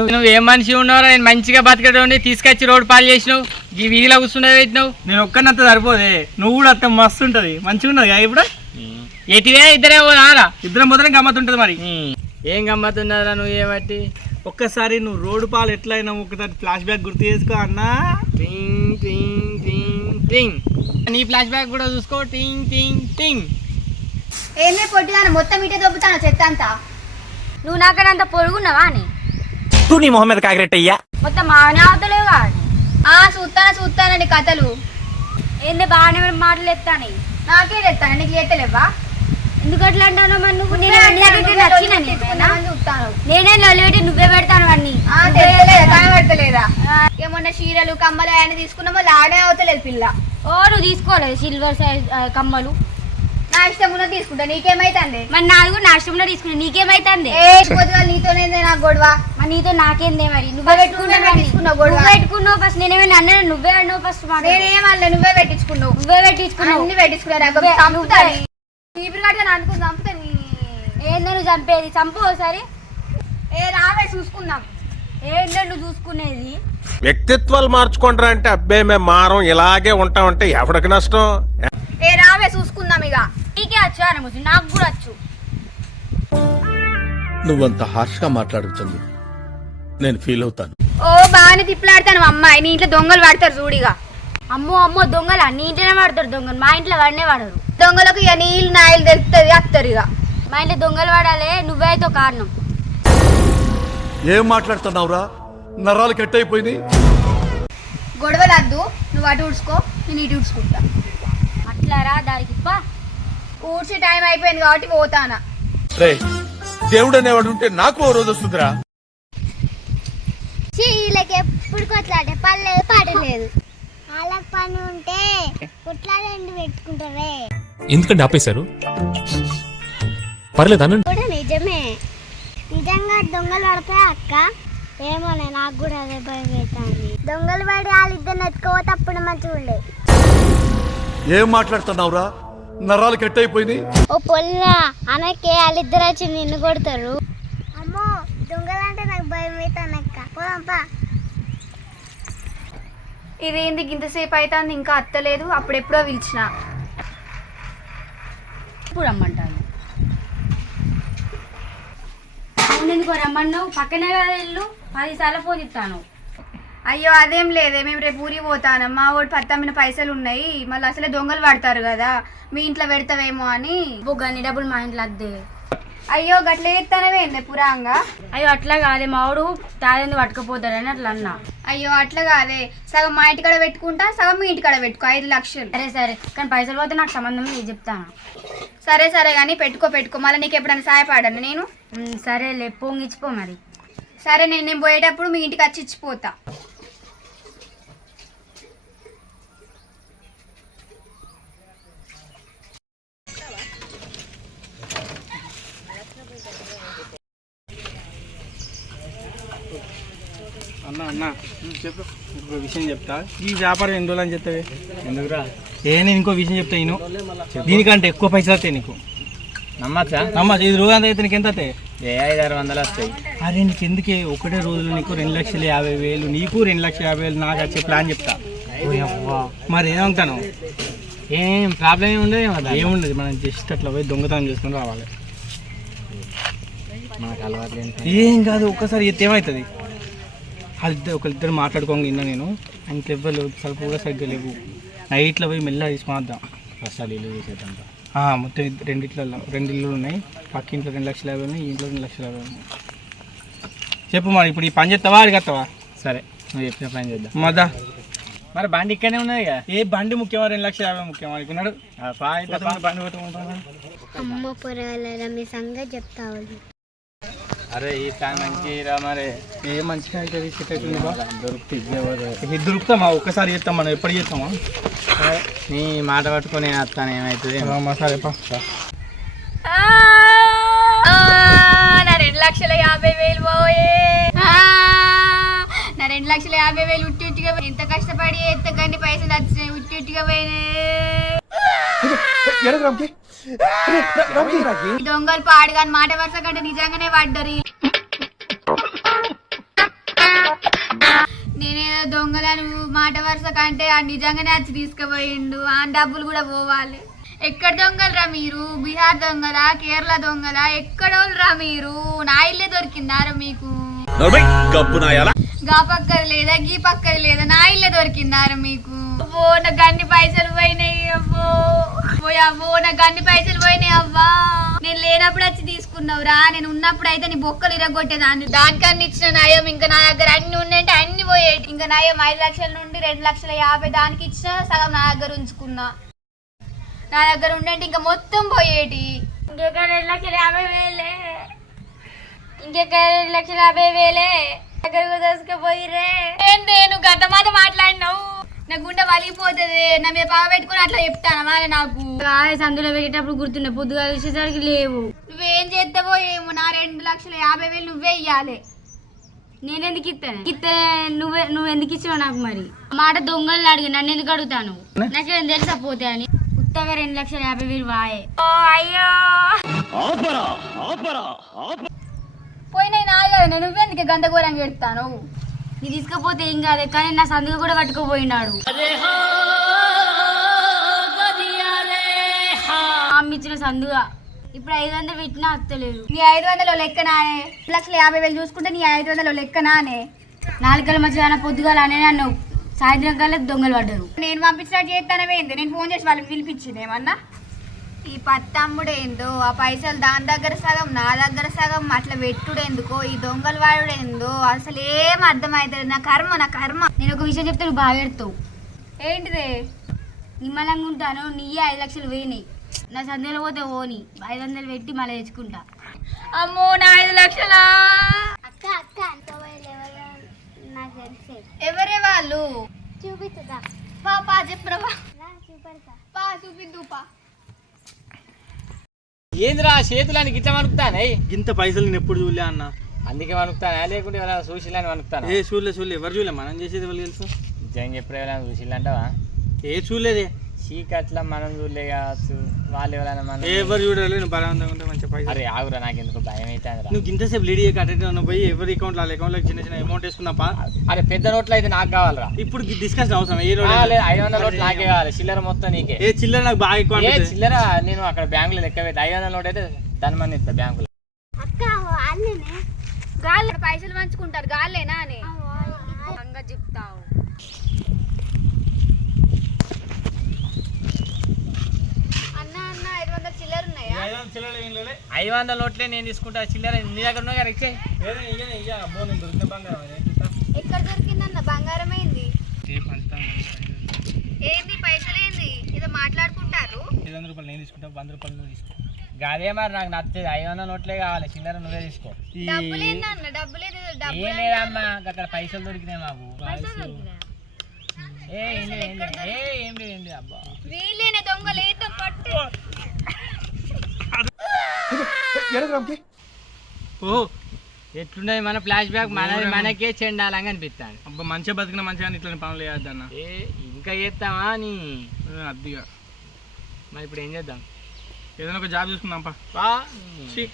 నువ్వు ఏం మనిషి ఉన్నావురా నేను మంచిగా బతకడం తీసుకొచ్చి రోడ్డు పాలు చేసినావు. ఈ వీధిలో కూర్చున్నా పెట్టినావు. నేను ఒక్కనంత సరిపోదే. నువ్వు కూడా అత్త మస్తు ఉంటది. మంచిగా ఉన్నది కదా ఇప్పుడు? ఎటివే ఇద్దరే పోదారా ఇద్దరం మొదలై గమ్మత్ ఉంటది మరి. ఏం గమ్మతున్నారా నువ్వు ఏమట్టి? ఒక్కసారి నువ్వు రోడ్డు పాలు ఎట్లయినా ఒకసారి ఫ్లాష్ బ్యాక్ గుర్తు చేసుకో అన్నా. టింగ్ టింగ్ టింగ్ టింగ్. నీ ఫ్లాష్ బ్యాక్ కూడా చూసుకో. టింగ్ టింగ్ టింగ్. ఏందే పొట్టిదాన మొత్తం ఇటే దొబ్బుతాను చెత్త అంతా? నువ్వు నాకన్నా అంత పొరుగున్నావా అని? తూ నీ మొహం మీద కాకిరెట్టయ్యా. మొత్తం మానే అవతలేవు కాదు. ఆ చూస్తానా చూస్తానండి కథలు? ఏంది బాగానే మాటలు ఎత్తాని నాకే తెస్తాను నీకు చేతలేవా ఎందుకు అట్లా అంటాను మరి నువ్వు? నేను అన్ని దగ్గరికి నచ్చిన? చూస్తాను నేనే లొల్లి నువ్వే పెడతాను అన్ని. కనబడతలేదా ఏమన్నా చీరలు కమ్మలు ఆయన తీసుకున్నామో లాడే అవుతలేదు పిల్ల. ఓ నువ్వు తీసుకోలేదు సిల్వర్ సైజ్ కమ్మలు. నా ఇష్టం ఉన్నది తీసుకుంటా నీకేమైతుంది? మరి నాది కూడా నా ఇష్టంలో తీసుకున్నా నీకేమైతుంది? ఏ పొద్దుగా నీతోనే నాకు గొడవ? మరి నీతో నాకేందే మరి? నువ్వే పెట్టుకున్నావు పెట్టించుకున్నావు గొడవ. నువ్వు పెట్టుకున్నావు ఫస్ట్ నేనేమైనా అన్నాను నువ్వే అన్నావు ఫస్ట్ మాట. నేనేమన్నా నువ్వే పెట్టించుకున్నావు. నువ్వే పెట్టించుకున్నావు. అన్ని పెట్టించుకున్నా నువ్వే- చంపుతాను నువ్వే. చీపురు కట్టుకొని అనుకుని చంపుతాను ఏందో నువ్వు చంపేది? చంపు ఒకసారి. ఏ రావే చూసుకుందాం. ఏందో నువ్వు చూసుకునేది? వ్యక్తిత్వాలు మార్చుకుంటారా అంటే అబ్బే మేము మారం ఇలాగే ఉంటామంటే ఎవడికి నష్టం? ఏ రావే చూసుకుందాం ఇక. నీకే వచ్చు అని ముసి నాకు కూడా వచ్చు. నువ్వంత హార్ష్గా మాట్లాడుతుంది నేను ఫీల్ అవుతాను. ఓ బాగానే తిప్పలాడతాను అమ్మాయి. నీ ఇంట్లో దొంగలు పడతారు చూడిగా. అమ్మో అమ్మో దొంగలు? నీ ఇంట్లోనే వాడతారు దొంగలు. మా ఇంట్లో వాడినే వాడరు. దొంగలకు ఇక నీళ్ళు నాయలు తెలుస్తుంది వస్తారు ఇక. మా ఇంట్లో దొంగలు వాడాలి నువ్వే అయితే కారణం. ఏం మాట్లాడుతున్నావురా? నరాలు కట్ అయిపోయినాయి గొడవలు వద్దు నువ్వు అటు ఊడ్చుకో నేను ఇటు ఊడ్చుకుంటా. అట్లారా దానికి పా ఊడ్చే టైం అయిపోయింది కాబట్టి పోతానా. దేవుడు అనేవాడు ఉంటే నాకు ఓ రోజు వస్తుందిరా. వీళ్ళకి ఎప్పుడు కొట్లాడే పని లేదు. పాట లేదు వాళ్ళకి పని ఉంటే కొట్లాడండి పెట్టుకుంటారే. ఎందుకంటే ఆపేశారు? పర్లేదు అనండి కూడా నిజమే. నిజంగా దొంగలు పడతాయి అక్క ఏమోనే నాకు కూడా అదే భయం అవుతుంది దొంగలు పడి వాళ్ళిద్దరిని ఎత్తుకోపోతే అప్పుడు మంచిగా ఉండే ఏం మాట్లాడుతున్నావురా? నరాలు కట్ అయిపోయినాయి ఓ పొల్లా అనకే వాళ్ళిద్దరు వచ్చి నిన్ను కొడతారు. అమ్మో దొంగలంటే నాకు భయం అవుతాను అక్క పోదాంపా ఇదేంది ఇంతసేపు అవుతుంది ఇంకా అత్తలేదు అప్పుడెప్పుడో పిలిచిన. ఇప్పుడు రమ్మంటాను అవును ఎందుకో రమ్మన్నావు? పక్కనే కదా ఇల్లు. పదిసార్లు ఫోన్ ఇస్తాను అయ్యో అదేం లేదే. మేము రేపు ఊరికి పోతాను. మా వాడు పత్తమ్మిన పైసలు ఉన్నాయి. మళ్ళీ అసలే దొంగలు పడతారు కదా. మీ ఇంట్లో పెడతావేమో అని. గన్ని డబ్బులు మా ఇంట్లో అద్దే అయ్యో గట్ల ఎత్తానవేందే పురాంగా? అయ్యో అట్లా కాదే. మావాడు తాజంది పట్టుకుపోతాడని అట్లా అన్నా. అయ్యో అట్లా కాదే. సగం మా ఇంటికాడ పెట్టుకుంటా సగం మీ ఇంటికాడ పెట్టుకో. ఐదు లక్షలు. సరే సరే. కానీ పైసలు పోతే నాకు సంబంధం లేదు చెప్తాను. సరే సరే కానీ పెట్టుకో పెట్టుకో. మళ్ళీ నీకు ఎప్పుడైనా సహాయపడను నేను? సరేలే పొంగిచ్చిపో మరి. సరే నేను నేను పోయేటప్పుడు మీ ఇంటికి వచ్చి ఇచ్చిపోతా. అన్న అన్న చెప్పు. ఇంకో విషయం చెప్తా. ఈ వ్యాపారం ఎన్ని రోజులు అని చెప్తావే? ఎందుకురా? ఏ నేను ఇంకో విషయం చెప్తా నేను దీనికంటే ఎక్కువ పైసలు వస్తాయి నీకు. నమ్మచ్చా? అమ్మ ఇది రోజు అంత అయితే నీకు ఎంత వస్తాయి? ఏ ఐదు ఆరు వందలు వస్తాయి. అరే నీకు ఎందుకే? ఒకటే రోజులో నీకు రెండు లక్షల యాభై వేలు నీకు రెండు లక్షల యాభై వేలు నాకు వచ్చే ప్లాన్ చెప్తా. మరి ఏమంటాను? ఏం ప్రాబ్లం ఏమి ఉండదు ఏముండదు మనం జస్ట్ అట్లా పోయి దొంగతనం చేసుకుని రావాలి. మనకు అలవాటు ఏం కాదు ఒక్కసారి ఎత్తే ఏమవుతుంది? వాళ్ళిద్దరు ఒకరిద్దరు మాట్లాడుకోంగా విన్నా నేను. ఇంట్లో ఎవ్వరు సరుకు కూడా సరిగ్గా లేవు. నైట్లో పోయి మెల్లగా తీసుకున్నాద్దాం అసలు ఇల్లు చూసేటంత ఆ, మొత్తం రెండిట్లలో రెండు ఇల్లు ఉన్నాయి. పక్క ఇంట్లో రెండు లక్షల యాభై ఉన్నాయి ఈ ఇంట్లో రెండు లక్షల యాభై ఉన్నాయి. చెప్పు మరి ఇప్పుడు ఈ పని చేస్తావా అడిగేస్తావా సరే నువ్వు చెప్పిన పని చేద్దాం. మదా. మరి బండి ఇక్కడనే ఉన్నది కదా? ఏ బండి ముఖ్యమా రెండు లక్షల యాభై ముఖ్యమా? అనుకున్నాడు బండి పోతాం అమ్మ పొరగలరా మీ సంగతి చెప్తావు అరే ఈ ప్లాన్ మంచి రా మరి. ఏ మంచిగా బా దొరుకుతుంది ఇది దొరుకుతామా? ఒక్కసారి చేస్తాం మనం. ఎప్పుడు చేస్తామా? నీ మాట పట్టుకొని నేను వస్తాను ఏమవుతుంది మా సరే పా నా రెండు లక్షల యాభై వేలు పోయే ఆ, నా రెండు లక్షల యాభై వేలు ఉట్టి ఉట్టిగా పోయి- ఎంత కష్టపడి ఎంత గండి పైసలు వచ్చినాయి ఉట్టి ఉట్టిగా పోయినాయి. దొంగలు పాడు కానీ మాట వరుస కంటే నిజంగానే పడ్డరు నేనేదో దొంగలను మాట వరుస కంటే ఆ నిజంగానే వచ్చి తీసుకుపోయిండు. ఆ డబ్బులు కూడా పోవాలి. ఎక్కడ దొంగలరా మీరు? బీహార్ దొంగలా? కేరళ దొంగలా? ఎక్కడోళ్ళరా మీరు? నా ఇల్లే దొరికిందారా మీకు? గా పక్కది లేదా గీ పక్కది లేదా నా ఇల్లే దొరికిందారా మీకు? అబ్బో నాకు అన్ని పైసలు పోయినాయి అవ్వో పోయి అవ్వో నాకు అన్ని పైసలు పోయినాయి అవ్వా. నేను లేనప్పుడు వచ్చి తీసుకున్నావురా నేను ఉన్నప్పుడు అయితే నీ బొక్కలు ఇరగొట్టేదాన్ని. దానికన్నా ఇచ్చిన నయం ఇంకా నా దగ్గర అన్ని ఉన్నాయంటే అన్ని పోయేటి. ఇంకా నయం ఐదు లక్షల నుండి రెండు లక్షల యాభై దానికి ఇచ్చిన సగం నా దగ్గర ఉంచుకున్నా. నా దగ్గర ఉండంటే ఇంకా మొత్తం పోయేటి. ఇంకొక రెండు లక్షల యాభై వేలే? ఇంకొక రెండు లక్షల యాభై వేలే? దగ్గరకు దోసుకుపోయిరే ఏంది నువ్వు గత మాట మాట్లాడినావు? నా గుండె వలిగిపోతుంది. నా మీద పావ పెట్టుకుని అట్లా చెప్తానమా నాకు? కాయ సందులో వెళ్ళేటప్పుడు గుర్తుండే పొద్దుగా చూసేసరికి లేవు. నువ్వేం చేస్తావో ఏమో నా రెండు లక్షల యాభై వేలు నువ్వే ఇయ్యాలి. నేనెందుకు ఇస్తాను ఇస్తే నువ్వే నువ్వు ఎందుకు ఇచ్చావు నాకు మరి? ఆ మాట దొంగలు అడిగి నన్ను ఎందుకు అడుగుతాను? నాకేం తెలుసా పోతే అని? ఉత్తగా రెండు లక్షల యాభై వేలు వాయే. ఓ అయ్యో! పోయినాయి నా కదా నువ్వెందుకు గందగోరంగా ఎడతాను నీ తీసుకపోతే ఏం కాదు కానీ నా సందుగా కూడా పట్టుకుపోయినాడు. అమ్మ ఇచ్చిన సందుగా. ఇప్పుడు ఐదు వందలు పెట్టినా అత్తలేదు. నీ ఐదు వందలు లెక్కనానే. లక్షల యాభై వేలు చూసుకుంటే నీ ఐదు వందలు లెక్కనానే. నాలుగల మధ్య పొద్దుగాల అనే నన్ను సాయంత్రం కల్లా దొంగలు పడ్డారు. నేను పంపించినట్టు చేస్తానవేంది? నేను ఫోన్ చేసి వాళ్ళకి పిలిపించింది ఏమన్నా? ఈ పత్తమ్ముడు ఏందో ఆ పైసలు దాని దగ్గర సగం నా దగ్గర సగం అట్లా పెట్టుడు ఎందుకో ఈ దొంగలు వాడు ఏందో అసలు ఏం అర్థమవుతుంది నా కర్మ నా కర్మ. నేను ఒక విషయం చెప్తే నువ్వు బాగా ఎడతావు ఏంటిదే? నిమ్మలంగా ఉంటాను నీయే ఐదు లక్షలు వేయినాయి నా సందేలో పోతే ఓని ఐదు వందలు పెట్టి మళ్ళీ తెచ్చుకుంటా. అమ్మో నా ఐదు లక్షలా? అక్క అక్క అంత ఎవరో వాళ్ళు చూపిస్తుందా పా పా చెప్పురా చూపెడతా. పా చూపిద్దు పా. ఏందిరా చేతులని గిట్ల వణుకుతానే? ఇంత పైసలు నేను ఎప్పుడు చూడలే అన్న. అందుకే వణుకుతానా? లేకుంటే ఎవరైనా చూసిల్లని వణుకుతానా? ఏ చూడలే చూడలే. ఎవరు చూడలే? మనం చేసేది ఎవరు తెలుసు? నిజంగా చెప్పిన ఎవరైనా చూసిల్లంటావా? ఏ చూడలేదే. చీకట్ల మనం చూడలే కావచ్చు. వాళ్ళు ఎవరైనా మనం ఎవరు చూడలే నువ్వు బలవంతంగా ఉంటే మంచిగా పైసలు. అరే ఆగురా నాకు ఎందుకు భయం అవుతుందిరా నువ్వు ఇంతసేపు లేడీ నువ్వు పోయి ఎవరి అకౌంట్ వాళ్ళ అకౌంట్లో చిన్న చిన్న అమౌంట్ వేసుకున్నాపా? అరే పెద్ద నోట్లు అయితే నాకు కావాలరా. ఇప్పుడు డిస్కషన్ అవసరం ఏ లేదు ఐదు వందల నోట్లు నాకే కావాలి. చిల్లర మొత్తం నీకే. ఏ చిల్లర నాకు బాగా ఎక్కువ ఏ. చిల్లర నేను అక్కడ బ్యాంకులో లెక్క పెట్టి ఐదు వందల నోట్ అయితే దాని మంది ఇస్తా బ్యాంకులో. అక్క గాలి పైసలు పంచుకుంటారు గాలేనా అని. చెప్తావు అన్న అన్న ఐదు వందల చిల్లర ఉన్నాయా ఐదు వందల చిల్లర ఏం లేలే. ఐదు వందల నోట్లే నేను తీసుకుంటా. చిల్లర నీ దగ్గర ఉన్నా కదా ఇచ్చే? ఎక్కడ దొరికిందన్న? బంగారం ఏంది. ఏంది పైసలు ఏంది? ఏదో మాట్లాడుకుంటారు. ఐదు వందల రూపాయలు నేను తీసుకుంటా వంద రూపాయలు నువ్వు తీసుకో. అదే మరి నాకు నచ్చేది. ఐదు వందల నోట్లే కావాలి. చిల్లర నువ్వే తీసుకో. ఏం లేదమ్మా. అక్కడ పైసలు దొరికినాయి మాకు. వీళ్ళేనే దొంగలు ఏదో పట్టు. ఓ ఎట్లున్నది మన ఫ్లాష్ బ్యాక్ మనది మనకే చెండాలంగా అనిపిస్తాను అబ్బా మంచిగా బతికిన మంచిగా ఇట్లా పనులు చేయొద్దు అన్న ఏ ఇంకా చేస్తావా నీ? ఏ, అద్దిగా. మరి ఇప్పుడు ఏం చేద్దాం? ఏదైనా ఒక జాబ్ చూసుకుందాం పా. పా. ఛీ.